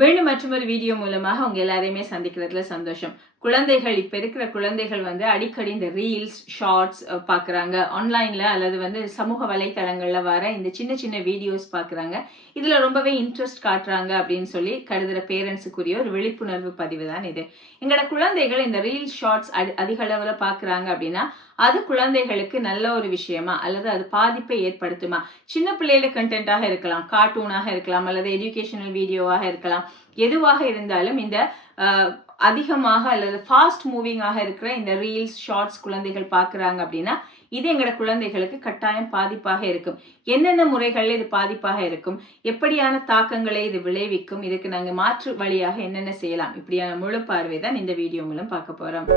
மீண்டும் மற்றொரு வீடியோ மூலமாக உங்க எல்லாரையுமே சந்திக்கிறதுல சந்தோஷம். குழந்தைகள் இப்ப இருக்கிற குழந்தைகள் வந்து அடிக்கடி இந்த ரீல்ஸ் ஷார்ட்ஸ் பாக்குறாங்க. ஆன்லைன்ல அல்லது வந்து சமூக வலைத்தளங்களில் வர இந்த சின்ன சின்ன வீடியோஸ் பாக்குறாங்க. இதுல ரொம்பவே இன்ட்ரெஸ்ட் காட்டுறாங்க அப்படின்னு சொல்லி கருதுற பேரண்ட்ஸுக்குரிய ஒரு விழிப்புணர்வு பதிவு தான் இது. எங்களோட குழந்தைகள் இந்த ரீல்ஸ் ஷார்ட்ஸ் அதிக அளவுல பாக்குறாங்க அப்படின்னா அது குழந்தைகளுக்கு நல்ல ஒரு விஷயமா அல்லது அது பாதிப்பை ஏற்படுத்துமா? சின்ன பிள்ளைகள கண்டென்ட்டாக இருக்கலாம் கார்ட்டூனாக இருக்கலாம் அல்லது எஜுகேஷனல் வீடியோவாக இருக்கலாம். எதுவாக இருந்தாலும் இந்த அதிகமாக அல்லது ஃபாஸ்ட் மூவிங்காக இருக்கிற இந்த ரீல்ஸ் ஷார்ட்ஸ் குழந்தைகள் பார்க்குறாங்க அப்படின்னா இது எங்களோட குழந்தைகளுக்கு கட்டாயம் பாதிப்பாக இருக்கும். என்னென்ன முறைகளில் இது பாதிப்பாக இருக்கும்? எப்படியான தாக்கங்களை இது விளைவிக்கும்? இதுக்கு நாங்கள் மாற்று வழியாக என்னென்ன செய்யலாம்? இப்படியான முழு பார்வை தான் இந்த வீடியோ மூலம் பார்க்க போறோம்.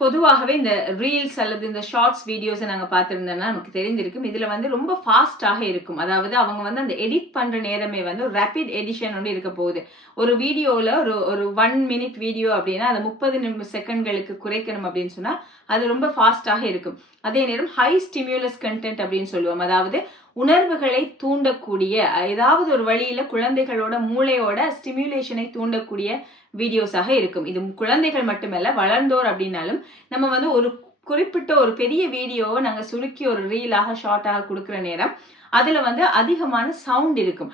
பொதுவாகவே இந்த ரீல்ஸ் அல்லது இந்த ஷார்ட்ஸ் வீடியோஸை நாங்கள் பார்த்துருந்தோம்னா நமக்கு தெரிஞ்சிருக்கும். இதில் வந்து ரொம்ப ஃபாஸ்ட்டாக இருக்கும். அதாவது அவங்க வந்து அந்த எடிட் பண்ணுற நேரமே வந்து ஒரு ரேபிட் எடிஷன் ஒன்று இருக்க போகுது. ஒரு வீடியோவில் ஒரு ஒரு ஒன் மினிட் வீடியோ அப்படின்னா அதை முப்பது நிமிஷம் செகண்ட்களுக்கு குறைக்கணும் அப்படின்னு சொன்னால் அது ரொம்ப ஃபாஸ்ட்டாக இருக்கும். அதே நேரம் ஹை ஸ்டிமியூலஸ் கண்டென்ட் அப்படின்னு சொல்லுவோம். அதாவது உணர்வுகளை தூண்டக்கூடிய ஏதாவது ஒரு வழியில குழந்தைகளோட மூளையோட ஸ்டிமுலேஷனை தூண்டக்கூடிய வீடியோஸாக இருக்கும். இது குழந்தைகள் மட்டுமல்ல வளர்ந்தோர் அப்படின்னாலும் நம்ம வந்து ஒரு குறிப்பிட்ட ஒரு பெரிய வீடியோவை நாங்கள் சுருக்கி ஒரு ரீலாக ஷார்ட்டாக கொடுக்குற நேரம் அதில் வந்து அதிகமான சவுண்ட் இருக்கும்.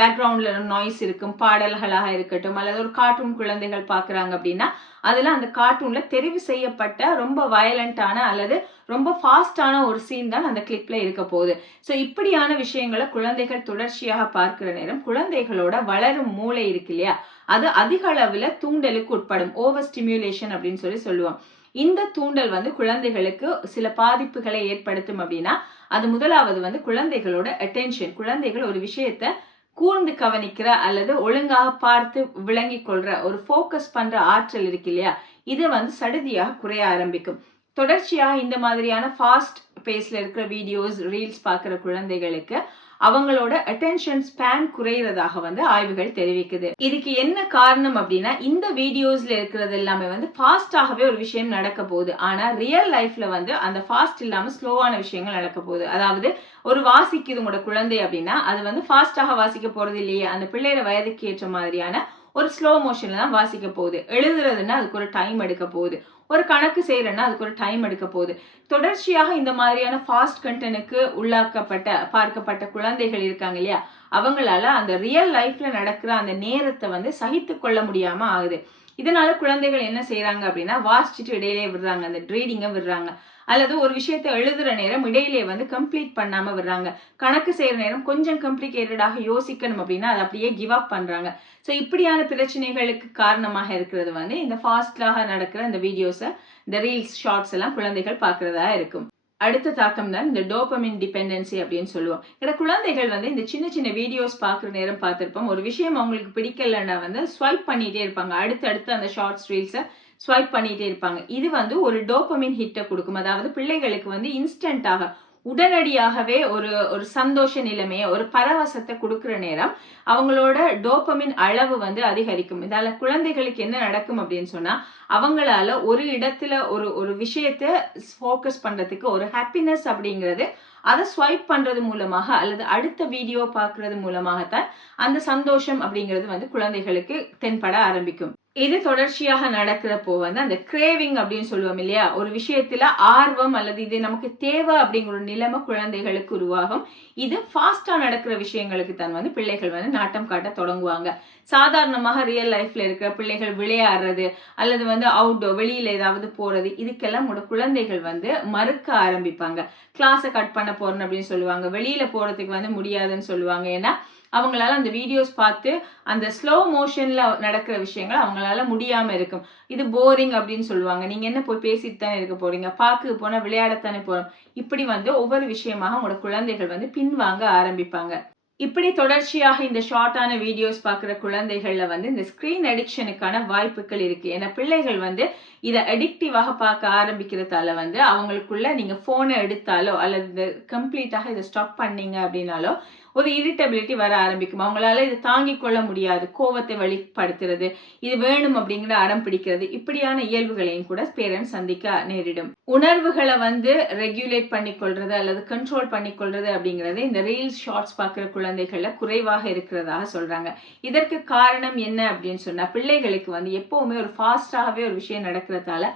பேக்ரவுண்டில் நாய்ஸ் இருக்கும் பாடல்களாக இருக்கட்டும் அல்லது ஒரு கார்ட்டூன் குழந்தைகள் பார்க்குறாங்க அப்படின்னா அதில் அந்த கார்ட்டூனில் தெரிவு செய்யப்பட்ட ரொம்ப வயலண்டான அல்லது ரொம்ப ஃபாஸ்டான ஒரு சீன் தான் அந்த கிளிப்பில் இருக்க போகுது. ஸோ இப்படியான விஷயங்களை குழந்தைகள் தொடர்ச்சியாக பார்க்குற நேரம் குழந்தைகளோட வளரும் மூளை இருக்கு இல்லையா? அது அதிக அளவில் தூண்டலுக்கு உட்படும் ஓவர் ஸ்டிமுலேஷன் அப்படின்னு சொல்லி சொல்லுவோம். இந்த தூண்டல் வந்து குழந்தைகளுக்கு சில பாதிப்புகளை ஏற்படுத்தும் அப்படின்னா அது முதலாவது வந்து குழந்தைகளோட அட்டென்ஷன் குழந்தைகள் ஒரு விஷயத்த கூர்ந்து கவனிக்கிற அல்லது ஒழுங்காக பார்த்து விளங்கி கொள்ற ஒரு ஃபோக்கஸ் பண்ற ஆற்றல் இருக்கு இல்லையா? இது வந்து சடுதியாக குறைய ஆரம்பிக்கும். தொடர்ச்சியாக இந்த மாதிரியான ஃபாஸ்ட் பேஸ்ல இருக்கிற வீடியோஸ் ரீல்ஸ் பார்க்குற குழந்தைகளுக்கு அவங்களோட அட்டென்ஷன் ஸ்பேன் குறையிறதாக வந்து ஆய்வுகள் தெரிவிக்குது. இதுக்கு என்ன காரணம் அப்படின்னா இந்த வீடியோஸ்ல இருக்கிறது எல்லாமே வந்து ஃபாஸ்டாகவே ஒரு விஷயம் நடக்க போகுது. ஆனா ரியல் லைஃப்ல வந்து அந்த ஃபாஸ்ட் இல்லாம ஸ்லோவான விஷயங்கள் நடக்க போகுது. அதாவது ஒரு வாசிக்குது உங்களோட குழந்தை அப்படின்னா அது வந்து ஃபாஸ்டாக வாசிக்க போறது இல்லையே அந்த பிள்ளையோட வயதுக்கு ஏற்ற மாதிரியான ஒரு ஸ்லோ மோஷன்ல தான் வாசிக்க போகுது. எழுதுறதுன்னா அதுக்கு ஒரு டைம் எடுக்க போகுது. ஒரு கணக்கு செய்யறேன்னா அதுக்கு ஒரு டைம் எடுக்க போகுது. தொடர்ச்சியாக இந்த மாதிரியான ஃபாஸ்ட் கண்டென்ட்டுக்கு உள்ளாக்கப்பட்ட பார்க்கப்பட்ட குழந்தைகள் இருக்காங்க இல்லையா? அவங்களால அந்த ரியல் லைஃப்ல நடக்கிற அந்த நேரத்தை வந்து சகித்து கொள்ள முடியாம ஆகுது. இதனால குழந்தைகள் என்ன செய்யறாங்க அப்படின்னா வாசிச்சுட்டு இடையிலே விடுறாங்க அந்த ட்ரீடிங்கை விடுறாங்க. அல்லது ஒரு விஷயத்தை எழுதுற நேரம் இடையிலே வந்து கம்ப்ளீட் பண்ணாம விடுறாங்க. கணக்கு செய்யற நேரம் கொஞ்சம் காம்ப்ளிகேட்டடாக யோசிக்கணும் அப்படின்னா அதை அப்படியே கிவ் அப் பண்றாங்க. ஸோ இப்படியான பிரச்சனைகளுக்கு காரணமாக இருக்கிறது வந்து இந்த ஃபாஸ்டாக நடக்கிற இந்த வீடியோஸை இந்த ரீல்ஸ் ஷார்ட்ஸ் எல்லாம் குழந்தைகள் பார்க்கறதா இருக்கும். அடுத்த தாக்கம் தான் இந்த டோபமின் டிபெண்டன்சி அப்படின்னு சொல்லுவோம். ஏன்னா குழந்தைகள் வந்து இந்த சின்ன சின்ன வீடியோஸ் பார்க்குற நேரம் பார்த்துருப்போம். ஒரு விஷயம் அவங்களுக்கு பிடிக்கலன்னா வந்து ஸ்வைப் பண்ணிகிட்டே இருப்பாங்க. அடுத்தடுத்து அந்த ஷார்ட்ஸ் ரீல்ஸை ஸ்வைப் பண்ணிகிட்டே இருப்பாங்க. இது வந்து ஒரு டோபமின் ஹிட்டை கொடுக்கும். அதாவது பிள்ளைகளுக்கு வந்து இன்ஸ்டண்ட்டாக உடனடியாகவே ஒரு ஒரு சந்தோஷ நிலைமையை ஒரு பரவசத்தை கொடுக்குற நேரம் அவங்களோட டோப்பமின் அளவு வந்து அதிகரிக்கும். இதால குழந்தைகளுக்கு என்ன நடக்கும் அப்படின்னு சொன்னா அவங்களால ஒரு இடத்துல ஒரு ஒரு விஷயத்த ஃபோக்கஸ் பண்றதுக்கு ஒரு ஹாப்பினஸ் அப்படிங்கிறது அதை ஸ்வைப் பண்றது மூலமாக அல்லது அடுத்த வீடியோ பார்க்கறது மூலமாகத்தான் அந்த சந்தோஷம் அப்படிங்கிறது வந்து குழந்தைகளுக்கு தென்பட ஆரம்பிக்கும். இது தொடர்ச்சியாக நடக்கிறப்போ வந்து அந்த கிரேவிங் அப்படின்னு சொல்லுவோம் இல்லையா? ஒரு விஷயத்துல ஆர்வம் அல்லது இது நமக்கு தேவை அப்படிங்கிற ஒரு நிலைமை குழந்தைகளுக்கு உருவாகும். இது ஃபாஸ்டா நடக்கிற விஷயங்களுக்கு தான் வந்து பிள்ளைகள் வந்து நாட்டம் காட்ட தொடங்குவாங்க. சாதாரணமாக ரியல் லைஃப்ல இருக்கிற பிள்ளைகள் விளையாடுறது அல்லது வந்து அவுட்டோர் வெளியில ஏதாவது போறது இதுக்கெல்லாம் உங்களோட குழந்தைகள் வந்து மறுக்க ஆரம்பிப்பாங்க. கிளாஸை கட் பண்ண போறேன் அப்படின்னு சொல்லுவாங்க. வெளியில போறதுக்கு வந்து முடியாதுன்னு சொல்லுவாங்க. ஏன்னா அவங்களால அந்த வீடியோஸ் பார்த்து அந்த ஸ்லோ மோஷன்ல நடக்கிற விஷயங்கள் அவங்களால முடியாம இருக்கும். இது போரிங் அப்படின்னு சொல்லுவாங்க. நீங்க என்ன போய் பேசிட்டு தானே இருக்க போறீங்க? பார்க்கு போனா விளையாடத்தானே போறோம்? இப்படி வந்து ஒவ்வொரு விஷயமாக உங்களோட குழந்தைகள் வந்து பின்வாங்க ஆரம்பிப்பாங்க. இப்படி தொடர்ச்சியாக இந்த ஷார்ட்டான வீடியோஸ் பார்க்குற குழந்தைகளில் வந்து இந்த ஸ்கிரீன் அடிக்ஷனுக்கான வாய்ப்புகள் இருக்குது ஏன்னா பிள்ளைகள் வந்து இதை அடிக்டிவாக பார்க்க ஆரம்பிக்கிறதால வந்து அவங்களுக்குள்ள நீங்கள் ஃபோனை எடுத்தாலோ அல்லது கம்ப்ளீட்டாக இதை ஸ்டாப் பண்ணீங்க அப்படின்னாலோ ஒரு இரிட்டபிலிட்டி வர ஆரம்பிக்கும். அவங்களால இதை தாங்கிக் கொள்ள முடியாது. கோவத்தை வெளிப்படுத்துறது இது வேணும் அப்படிங்கிற அடம் பிடிக்கிறது இப்படியான இயல்புகளையும் கூட பேரண்ட்ஸ் சந்திக்க நேரிடும். உணர்வுகளை வந்து ரெகுலேட் பண்ணிக்கொள்றது அல்லது கண்ட்ரோல் பண்ணிக்கொள்றது அப்படிங்கிறது இந்த ரீல்ஸ் ஷார்ட்ஸ் பார்க்குற குழந்தை குழந்தைகள்ல குறைவாக இருக்கிறதாக சொல்றாங்க. இதற்கு காரணம் என்ன அப்படின்னு சொன்னா பிள்ளைகளுக்கு வந்து எப்பவுமே ஒரு ஃபாஸ்டாகவே ஒரு விஷயம் நடக்கிறதால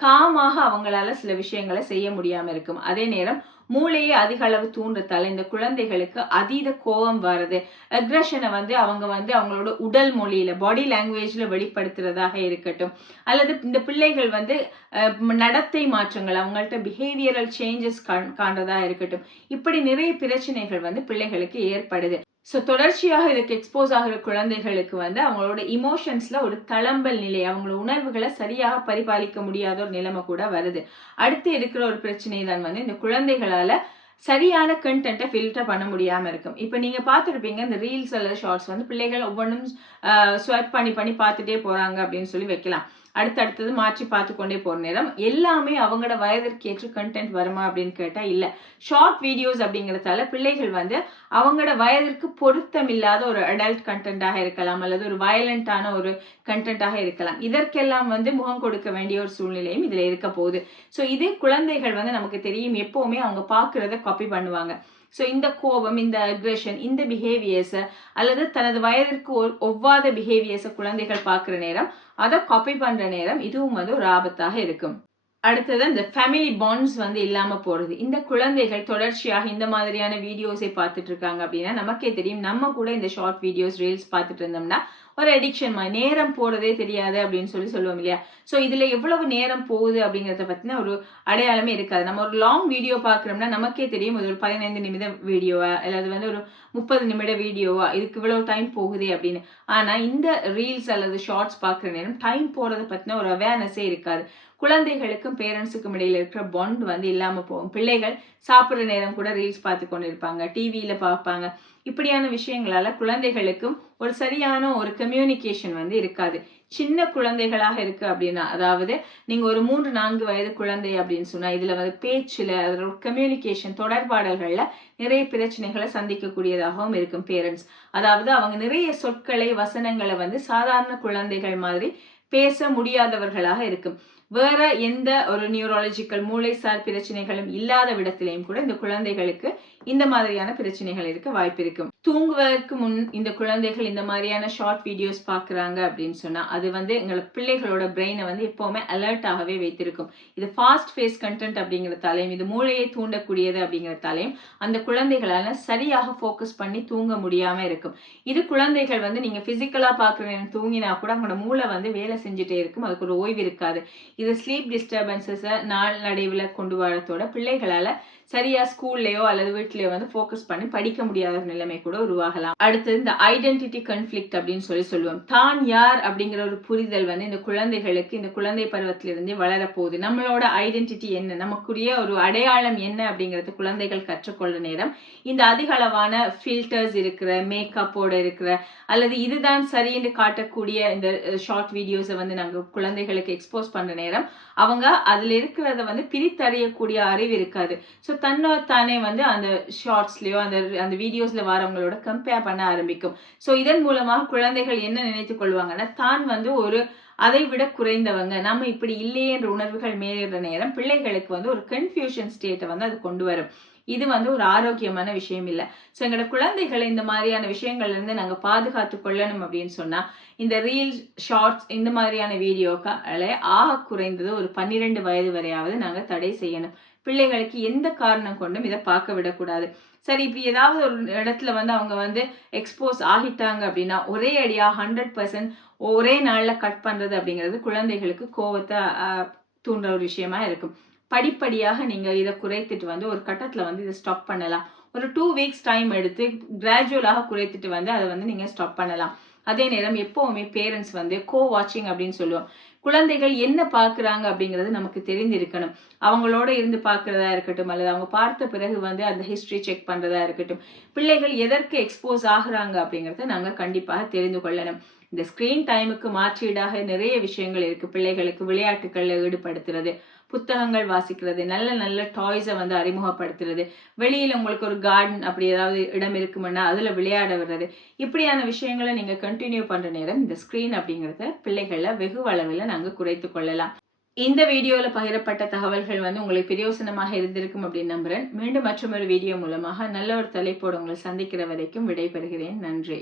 காமாக அவங்களால சில விஷயங்களை செய்ய முடியாம இருக்கும். அதே நேரம் மூளையை அதிக அளவு தூண்டுறதால இந்த குழந்தைகளுக்கு அதீத கோபம் வருது அக்ரஷனை வந்து அவங்க வந்து அவங்களோட உடல் மொழியில பாடி லாங்குவேஜ்ல வெளிப்படுத்துறதாக இருக்கட்டும். அல்லது இந்த பிள்ளைகள் வந்து நடத்தை மாற்றங்கள் அவங்கள்ட்ட பிஹேவியரல் சேஞ்சஸ் காண்றதா இருக்கட்டும். இப்படி நிறைய பிரச்சனைகள் வந்து பிள்ளைகளுக்கு ஏற்படுது. ஸோ தொடர்ச்சியாக இதுக்கு எக்ஸ்போஸ் ஆகிற குழந்தைகளுக்கு வந்து அவங்களோட இமோஷன்ஸில் ஒரு தளம்பல் நிலை அவங்களோட உணர்வுகளை சரியாக பரிபாலிக்க முடியாத ஒரு நிலைமை கூட வருது. அடுத்து இருக்கிற ஒரு பிரச்சனை தான் வந்து இந்த குழந்தைகளால் சரியான கண்டென்ட்டை ஃபில்டர் பண்ண முடியாமல் இருக்கும். இப்போ நீங்கள் பார்த்துருப்பீங்க இந்த ரீல்ஸ் அல்லது ஷார்ட்ஸ் வந்து பிள்ளைகள் ஒவ்வொன்றும் ஸ்வைப் பண்ணி பண்ணி பார்த்துட்டே போகிறாங்க அப்படின்னு சொல்லி வைக்கலாம். அடுத்தடுத்தது மாற்றி பார்த்து கொண்டே போகிற நேரம் எல்லாமே அவங்களோட வயதிற்கேற்ற கண்டென்ட் வருமா அப்படின்னு கேட்டால் இல்லை. ஷார்ட் வீடியோஸ் அப்படிங்கிறதால பிள்ளைகள் வந்து அவங்களோட வயதிற்கு பொருத்தம் இல்லாத ஒரு அடல்ட் கண்டென்ட்டாக இருக்கலாம் அல்லது ஒரு வயலண்டான ஒரு கண்டென்ட்டாக இருக்கலாம். இதற்கெல்லாம் வந்து முகம் கொடுக்க வேண்டிய ஒரு சூழ்நிலையும் இதில் இருக்க போகுது. ஸோ இதே குழந்தைகள் வந்து நமக்கு தெரியும் எப்போவுமே அவங்க பார்க்குறத காப்பி பண்ணுவாங்க. ஸோ இந்த கோபம் இந்த அக்ரெஷன் இந்த பிஹேவியர்ஸை அல்லது தனது வயதிற்கு ஒவ்வாத பிஹேவியர்ஸை குழந்தைகள் பார்க்குற நேரம் அதை காப்பி பண்ற நேரம் இதுவும் வந்து ஒரு ஆபத்தாக இருக்கும். அடுத்தது இந்த ஃபேமிலி பாண்ட்ஸ் வந்து இல்லாம போறது. இந்த குழந்தைகள் தொடர்ச்சியாக இந்த மாதிரியான வீடியோஸை பார்த்துட்டு இருக்காங்க அப்படின்னா நமக்கே தெரியும். நம்ம கூட இந்த ஷார்ட் வீடியோஸ் ரீல்ஸ் பார்த்துட்டு இருந்தோம்னா ஒரு அடிக்ஷன் மாதிரி. நேரம் போறதே தெரியாது அப்படின்னு சொல்லி சொல்லுவோம் இல்லையா? ஸோ இதுல எவ்வளவு நேரம் போகுது அப்படிங்கறத பத்தின ஒரு அடையாளமே இருக்காது. நம்ம ஒரு லாங் வீடியோ பார்க்குறோம்னா நமக்கே தெரியும். இது ஒரு பதினைந்து நிமிட வீடியோவா அல்லது வந்து ஒரு முப்பது நிமிட வீடியோவா இதுக்கு இவ்வளவு டைம் போகுதே அப்படின்னு. ஆனா இந்த ரீல்ஸ் அல்லது ஷார்ட்ஸ் பார்க்குற நேரம் டைம் போகிறத பத்தின ஒரு அவேர்னஸே இருக்காது. குழந்தைகளுக்கும் பேரண்ட்ஸுக்கும் இடையில இருக்கிற பாண்ட் வந்து இல்லாம போகும். பிள்ளைகள் சாப்பிட்ற நேரம் கூட ரீல்ஸ் பார்த்து கொண்டு இருப்பாங்க டிவியில பார்ப்பாங்க. இப்படியான விஷயங்களால குழந்தைகளுக்கும் ஒரு சரியான ஒரு கம்யூனிகேஷன் வந்து இருக்காது. சின்ன குழந்தைகளாக இருக்கு அப்படின்னா அதாவது நீங்க ஒரு மூன்று நான்கு வயது குழந்தை அப்படின்னு சொன்னா இதுல வந்து பேச்சுல அதோட கம்யூனிகேஷன் தொடர்பாடல்கள்ல நிறைய பிரச்சனைகளை சந்திக்கக்கூடியதாகவும் இருக்கும் பேரண்ட்ஸ் அதாவது அவங்க நிறைய சொற்களை வசனங்களை வந்து சாதாரண குழந்தைகள் மாதிரி பேச முடியாதவர்களாக இருக்கும். வேற எந்த ஒரு நியூராலஜிக்கல் மூளைசார் பிரச்சனைகளும் இல்லாத விடத்திலையும் கூட இந்த குழந்தைகளுக்கு இந்த மாதிரியான பிரச்சனைகள் இருக்க வாய்ப்பு இருக்கும் தூங்குவதற்கு முன் இந்த குழந்தைகள் இந்த மாதிரியான ஷார்ட் வீடியோஸ் பாக்குறாங்க அப்படின்னு சொன்னா அது வந்து எங்களை பிள்ளைகளோட பிரெயினை வந்து எப்பவுமே அலர்ட்டாகவே வைத்திருக்கும். இது ஃபாஸ்ட் ஃபேஸ் கண்டென்ட் அப்படிங்கிறதாலையும் இது மூளையை தூண்டக்கூடியது அப்படிங்கிறதாலையும் அந்த குழந்தைகளால சரியாக ஃபோக்கஸ் பண்ணி தூங்க முடியாம இருக்கும். இது குழந்தைகள் வந்து நீங்க பிசிக்கலா பாக்குறேன் தூங்கினா கூட அவங்களோட மூளை வந்து வேலை செஞ்சுட்டே இருக்கும். அதுக்கு ஒரு ஓய்வு இருக்காது. இது ஸ்லீப் டிஸ்டர்பன்சஸை நாள் நடைவில் கொண்டு வரத்தோட பிள்ளைகளால சரியா ஸ்கூல்லையோ அல்லது வீட்லயோ வந்து ஃபோக்கஸ் பண்ணி படிக்க முடியாத ஒரு நிலைமை கூட உருவாகலாம். அடுத்தது இந்த ஐடென்டிட்டி கன்ஃபிளிக்ட் அப்படின்னு சொல்லி சொல்லுவோம். தான் யார் அப்படிங்கிற ஒரு புரிதல் வந்து இந்த குழந்தைகளுக்கு இந்த குழந்தை பருவத்திலிருந்தே வளரப்போகுது. நம்மளோட ஐடென்டிட்டி என்ன? நமக்குரிய ஒரு அடையாளம் என்ன அப்படிங்கறது குழந்தைகள் கற்றுக்கொள்ள நேரம். இந்த அதிக அளவான ஃபில்டர்ஸ் இருக்கிற மேக்கப்போட இருக்கிற அல்லது இதுதான் சரின்னு காட்டக்கூடிய இந்த ஷார்ட் வீடியோஸை வந்து நாங்க குழந்தைகளுக்கு எக்ஸ்போஸ் பண்ற நேரம். அவங்க அதுல இருக்கிறத வந்து பிரித்தறியக்கூடிய அறிவு இருக்காது. ஸோ தன்னை தானே வந்து அந்த ஷார்ட்ஸ்லேயோ அந்த அந்த வீடியோஸில் வரவங்களோட கம்பேர் பண்ண ஆரம்பிக்கும். ஸோ இதன் மூலமாக குழந்தைகள் என்ன நினைத்து கொள்வாங்கன்னா தான் வந்து ஒரு அதை விட குறைந்தவங்க. நம்ம இப்படி இல்லையே என்ற உணர்வுகள் மேலிடுற நேரம் பிள்ளைகளுக்கு வந்து ஒரு கன்ஃபியூஷன் ஸ்டேட்டை வந்து அது கொண்டு வரும். இது வந்து ஒரு ஆரோக்கியமான விஷயம் இல்லை. ஸோ எங்களோட குழந்தைகளை இந்த மாதிரியான விஷயங்கள்லேருந்து நாங்கள் பாதுகாத்து கொள்ளணும் அப்படின்னு சொன்னால் இந்த ரீல்ஸ் ஷார்ட்ஸ் இந்த மாதிரியான வீடியோக்களை ஆக குறைந்தது ஒரு பன்னிரெண்டு வயது வரையாவது நாங்கள் தடை செய்யணும். பிள்ளைகளுக்கு எந்த காரணம் கொண்டும் இதை பார்க்க விடக்கூடாது. சரி இப்படி ஏதாவது ஒரு இடத்துல வந்து அவங்க வந்து எக்ஸ்போஸ் ஆகிட்டாங்க அப்படின்னா ஒரே அடியாக ஹண்ட்ரட் பர்சன்ட் ஒரே நாளில் கட் பண்ணுறது அப்படிங்கிறது குழந்தைகளுக்கு கோவத்தை தூண்டுற ஒரு விஷயமா இருக்கும். படிப்படியாக நீங்கள் இதை குறைத்துட்டு வந்து ஒரு கட்டத்தில் வந்து இதை ஸ்டாப் பண்ணலாம். ஒரு டூ வீக்ஸ் டைம் எடுத்து கிராஜுவலாக குறைத்துட்டு வந்து அதை வந்து நீங்கள் ஸ்டாப் பண்ணலாம். அதே நேரம் எப்போவுமே பேரண்ட்ஸ் வந்து கோ வாட்சிங் அப்படின்னு சொல்லுவோம். குழந்தைகள் என்ன பார்க்குறாங்க அப்படிங்கிறது நமக்கு தெரிந்திருக்கணும். அவங்களோட இருந்து பார்க்குறதா இருக்கட்டும் அல்லது அவங்க பார்த்த பிறகு வந்து அந்த ஹிஸ்ட்ரி செக் பண்ணுறதா இருக்கட்டும் பிள்ளைகள் எதற்கு எக்ஸ்போஸ் ஆகுறாங்க அப்படிங்கிறத நாங்கள் கண்டிப்பாக தெரிந்து கொள்ளணும். இந்த ஸ்கிரீன் டைமுக்கு மாற்றீடாக நிறைய விஷயங்கள் இருக்கு. பிள்ளைகளுக்கு விளையாட்டுக்களில் ஈடுபடுத்துறது புத்தகங்கள் வாசிக்கிறது நல்ல நல்ல டாய்ஸை வந்து அறிமுகப்படுத்துறது வெளியில் உங்களுக்கு ஒரு கார்டன் அப்படி ஏதாவது இடம் இருக்குமுன்னா அதில் விளையாட விடுறது. இப்படியான விஷயங்களை நீங்கள் கண்டினியூ பண்ணுற நேரம் இந்த ஸ்க்ரீன் அப்படிங்கிறத பிள்ளைகளில் வெகு அளவில் நாங்கள் குறைத்து கொள்ளலாம். இந்த வீடியோவில் பகிரப்பட்ட தகவல்கள் வந்து உங்களுக்கு பிரயோசனமாக இருந்திருக்கும் அப்படின்னு நம்புறேன். மீண்டும் மற்றொரு வீடியோ மூலமாக நல்ல ஒரு தலைப்போடு உங்களை சந்திக்கிற வரைக்கும் விடைபெறுகிறேன். நன்றி.